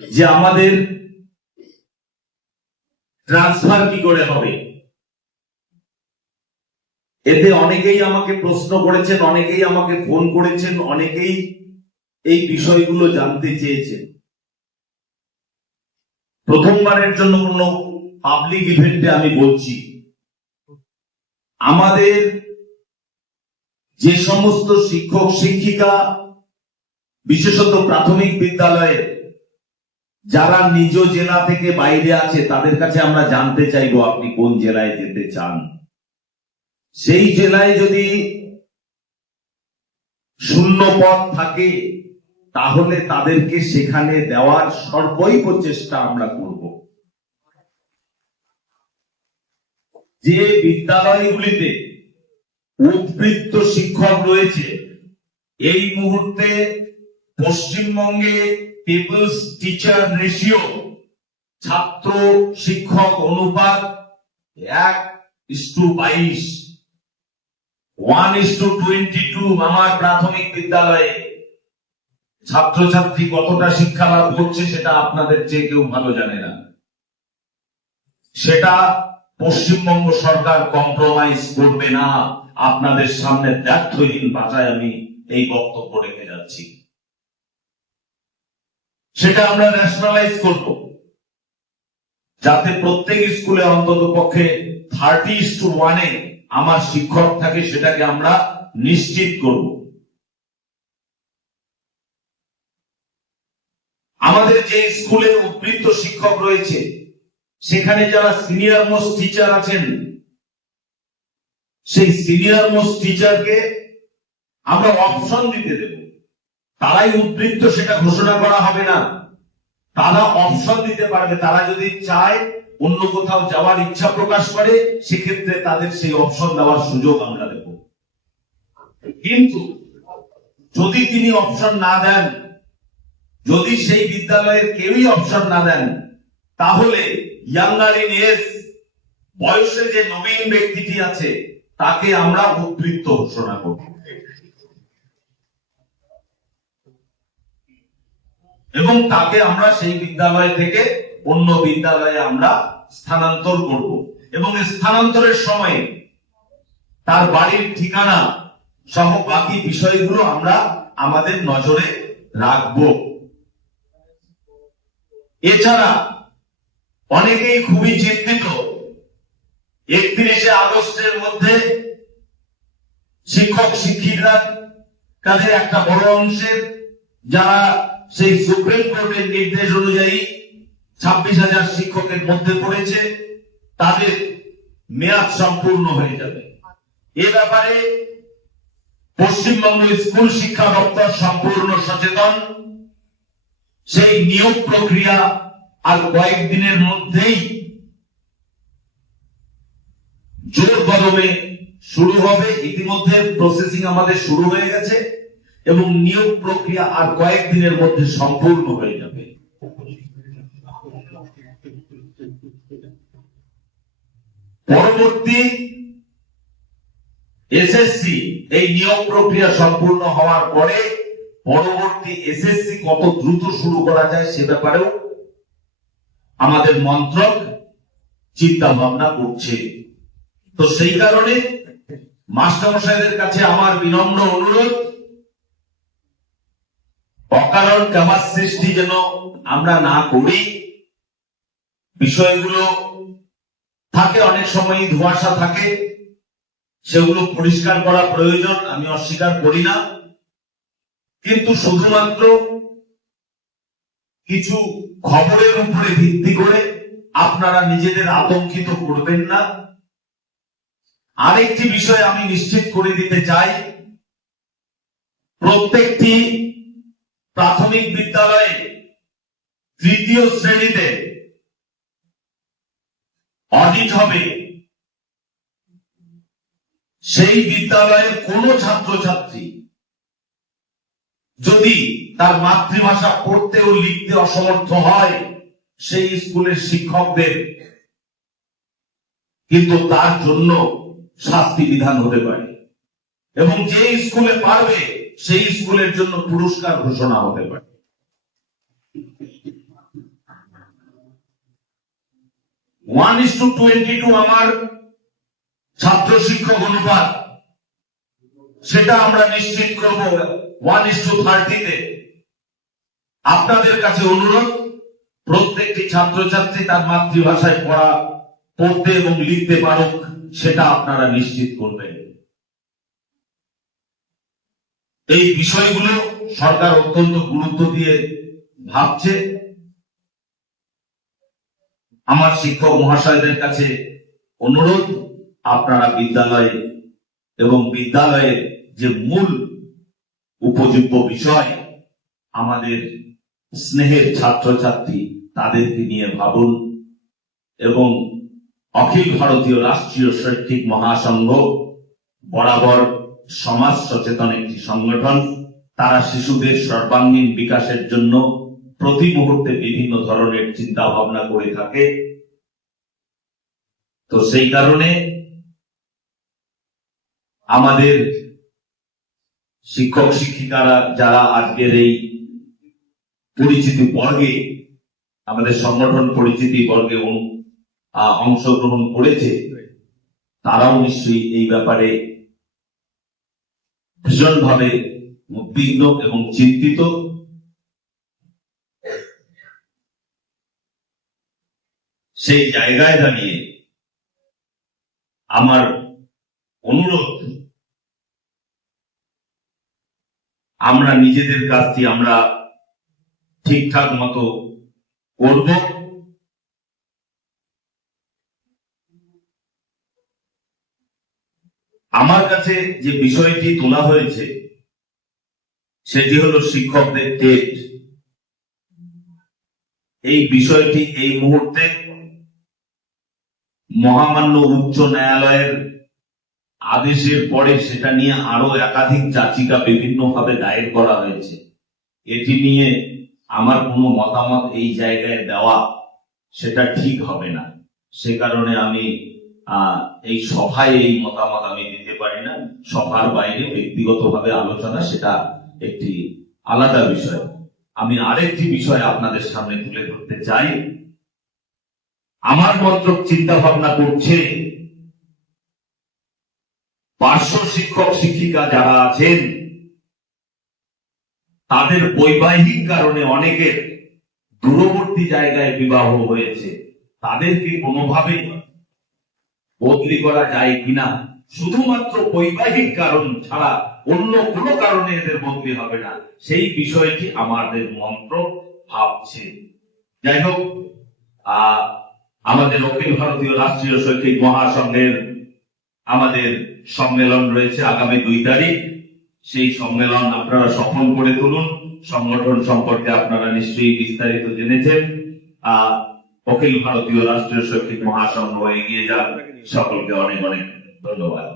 যে আমাদের ট্রান্সফার কি করে হবে। এতে অনেকেই আমাকে প্রশ্ন করেছেন, অনেকেই আমাকে ফোন করেছেন, অনেকেই এই বিষয়গুলো জানতে চেয়েছেন। প্রথমবারের জন্য কোন পাবলিক ইভেন্টে আমি বলছি, আমাদের যে সমস্ত শিক্ষক শিক্ষিকা, বিশেষত প্রাথমিক বিদ্যালয়ে যারা নিজ জেলা থেকে বাইরে আছে, তাদের কাছে আমরা জানতে চাইবো আপনি কোন জেলায় যেতে চান। সেই জেলায় যদি শূন্য পদ থাকে তাহলে তাদেরকে সেখানে দেওয়ার সর্বই প্রচেষ্টা আমরা করব। যে বিদ্যালয়গুলিতে উদ্বৃত্ত শিক্ষক রয়েছে, এই মুহূর্তে পশ্চিমবঙ্গে পিপলস টিচার রেশিও, ছাত্র শিক্ষক অনুপাত 1:22, 1:22। আমার প্রাথমিক বিদ্যালয়ে ছাত্রছাত্রী কতটা শিক্ষা লাভ করছে সেটা আপনাদের চেয়ে কেউ ভালো জানে না। সেটা পশ্চিমবঙ্গ সরকার কম্প্রোমাইজ করবে না। আপনাদের সামনে ব্যর্থহীন ভাষায় আমি এই বক্তব্য রেখে যাচ্ছি। সেটা আমরা ন্যাশনালাইজ করব, যাতে প্রত্যেক স্কুলে অন্তত পক্ষে 30:1 আমার শিক্ষক থাকে, সেটাকে আমরা নিশ্চিত করব। আমাদের যে স্কুলে উদ্বৃত্ত শিক্ষক রয়েছে, সেখানে যারা সিনিয়র মোস্ট টিচার আছেন, সেই সিনিয়র মোস্ট টিচারকে আমরা অপশন দিতে দেব। তারাই উদ্বৃত্ত সেটা ঘোষণা করা হবে না, তারা অপশন দিতে পারবে। তারা যদি চায় অন্য কোথাও যাওয়ার ইচ্ছা প্রকাশ করে, সেক্ষেত্রে তাদের সেই অপশন দেওয়ার সুযোগ আমরা দেব। কিন্তু যদি তিনি অপশন না দেন, যদি সেই বিদ্যালয়ের কেউই অপশন না দেন, তাহলে ইয়াঙ্গার ইন এজ, বয়সে যে নবীন ব্যক্তিটি আছে, তাকে আমরা উদ্বৃত্ত ঘোষণা করব এবং তাকে আমরা সেই বিদ্যালয় থেকে অন্য বিদ্যালয়ে আমরা স্থানান্তর করব। এবং স্থানান্তরের সময় তার বাড়ির ঠিকানা সহ বাকি বিষয়গুলো আমরা আমাদের নজরে রাখব। এছাড়া অনেকেই খুবই চিন্তিত, 31শে আগস্টের মধ্যে শিক্ষক শিক্ষিকারা কাদের একটা বড় অংশের, যারা সেই সুপ্রিম কোর্টের নির্দেশ অনুযায়ী 26,000 শিক্ষকের মধ্যে পড়েছে, তাদের মেয়াদ সম্পূর্ণ হয়ে যাবে। এ ব্যাপারে পশ্চিমবঙ্গ স্কুল শিক্ষা দপ্তর সম্পূর্ণ সচেতন। সেই নিয়োগ প্রক্রিয়া আর কয়েকদিনের মধ্যেই জোর কদমে শুরু হবে। ইতিমধ্যে প্রসেসিং আমাদের শুরু হয়ে গেছে এবং নিয়োগ প্রক্রিয়া আর কয়েকদিনের মধ্যে সম্পূর্ণ হয়ে যাবে। পরবর্তী এসএসসি, এই নিয়োগ প্রক্রিয়া সম্পূর্ণ হওয়ার পরে পরবর্তী এসএসসি কত দ্রুত শুরু করা যায় সে ব্যাপারেও আমাদের মন্ত্রক চিন্তা ভাবনা করছে। তো সেই কারণে মাস্টারমশাইদের কাছে আমার বিনম্র অনুরোধ, অকারণ চাপ সৃষ্টি যেন আমরা না করি। বিষয়গুলো থাকে, অনেক সময় ধোঁয়াশা থাকে, সেগুলো পরিষ্কার করা প্রয়োজন, আমি অস্বীকার করি না। কিন্তু শুধুমাত্র কিছু খবরের উপরে ভিত্তি করে আপনারা নিজেদের আতঙ্কিত করবেন না। আরেকটি বিষয় আমি নিশ্চিত করে দিতে চাই, প্রত্যেকটি প্রাথমিক বিদ্যালয়ে 3য় শ্রেণীতে অডিট হবে। সেই বিদ্যালয়ের কোন ছাত্রছাত্রী যদি তার মাতৃভাষা পড়তে ও লিখতে অসমর্থ হয়, সেই স্কুলের শিক্ষকদের কিন্তু তার জন্য শাস্তি বিধান হতে পারে এবং যে স্কুলে পারবে সেই স্কুলের জন্য পুরস্কার ঘোষণা হতে পারে। 1:22 আমার ছাত্র শিক্ষক অনুপাত, সেটা আমরা নিশ্চিত করব 1:30-তে। আপনাদের কাছে অনুরোধ, প্রত্যেকটি ছাত্রছাত্রী তার মাতৃভাষায় পড়তে এবং লিখতে পারুক, সেটা আপনারা নিশ্চিত করবেন। এই বিষয়গুলো সরকার অত্যন্ত গুরুত্ব দিয়ে ভাবছে। আমার শিক্ষক মহাশয়দের কাছে অনুরোধ, আপনারা বিদ্যালয়ে এবং বিদ্যালয়ের যে মূল উপযোগ্য বিষয়, আমাদের স্নেহের ছাত্রছাত্রী, তাদেরকে নিয়ে ভাবুন। এবং অখিল ভারতীয় রাষ্ট্রীয় শৈক্ষিক মহাসংঘ বরাবর সমাজ সচেতন একটি সংগঠন। তারা শিশুদের সর্বাঙ্গীন বিকাশের জন্য প্রতি মুহূর্তে বিভিন্ন ধরনের চিন্তা ভাবনা করে থাকে। তো সেই কারণে আমাদের শিক্ষক শিক্ষিকারা যারা আজকের এই পরিচিতি বর্গে, আমাদের সংগঠন পরিচিতি বর্গে অংশগ্রহণ করেছে, তারাও নিশ্চয়ই এই ব্যাপারে ভীষণভাবে উদ্বিগ্ন এবং চিন্তিত। সেই জায়গায় দাঁড়িয়ে আমার অনুরোধ, আমরা নিজেদের কাজটি আমরা ঠিকঠাক মতো করব। আমার কাছে যে বিষয়টি তোলা হয়েছে সেটি হলো শিক্ষকদের টেট। এই বিষয়টি এই মুহূর্তে মহামান্য উচ্চ ন্যায়ালয়ের আদেশের পরে সেটা নিয়ে আরো একাধিক যাচিকা বিভিন্নভাবে দায়ের করা হয়েছে। এটি নিয়ে আমার কোনো মতামত এই জায়গায় দেওয়া সেটা ঠিক হবে না। সে কারণে আমি এই সভায় এই মতামত আমি দিতে পারি না। সভার বাইরে ব্যক্তিগতভাবে আলোচনা, সেটা একটি আলাদা বিষয়। আমি আরেকটি বিষয় আপনাদের সামনে তুলে ধরতে চাই। আমার মন্ত্রক চিন্তা ভাবনা করছে, পার্শ্ব শিক্ষক শিক্ষিকা যারা আছেন, তাদের বৈবাহিক কারণে অনেকের দূরবর্তী জায়গায় বিবাহ হয়েছে, তাদেরকে কোনোভাবে বদলি করা যায় কিনা। শুধুমাত্র বৈবাহিক কারণ ছাড়া অন্য কোনো কারণে এদের বদলি হবে না, সেই বিষয়টি আমাদের মন্ত্রক ভাবছে। যাই হোক, আমাদের অখিল ভারতীয় রাষ্ট্রীয় শৈক্ষিক মহাসংঘের আমাদের সম্মেলন রয়েছে আগামী 2 তারিখ। সেই সম্মেলন আপনারা সফল করে তুলুন। সংগঠন সম্পর্কে আপনারা নিশ্চয়ই বিস্তারিত জেনেছেন। অখিল ভারতীয় রাষ্ট্রীয় শৈক্ষিক মহাসংঘ এগিয়ে যান। সকলকে অনেক অনেক ধন্যবাদ।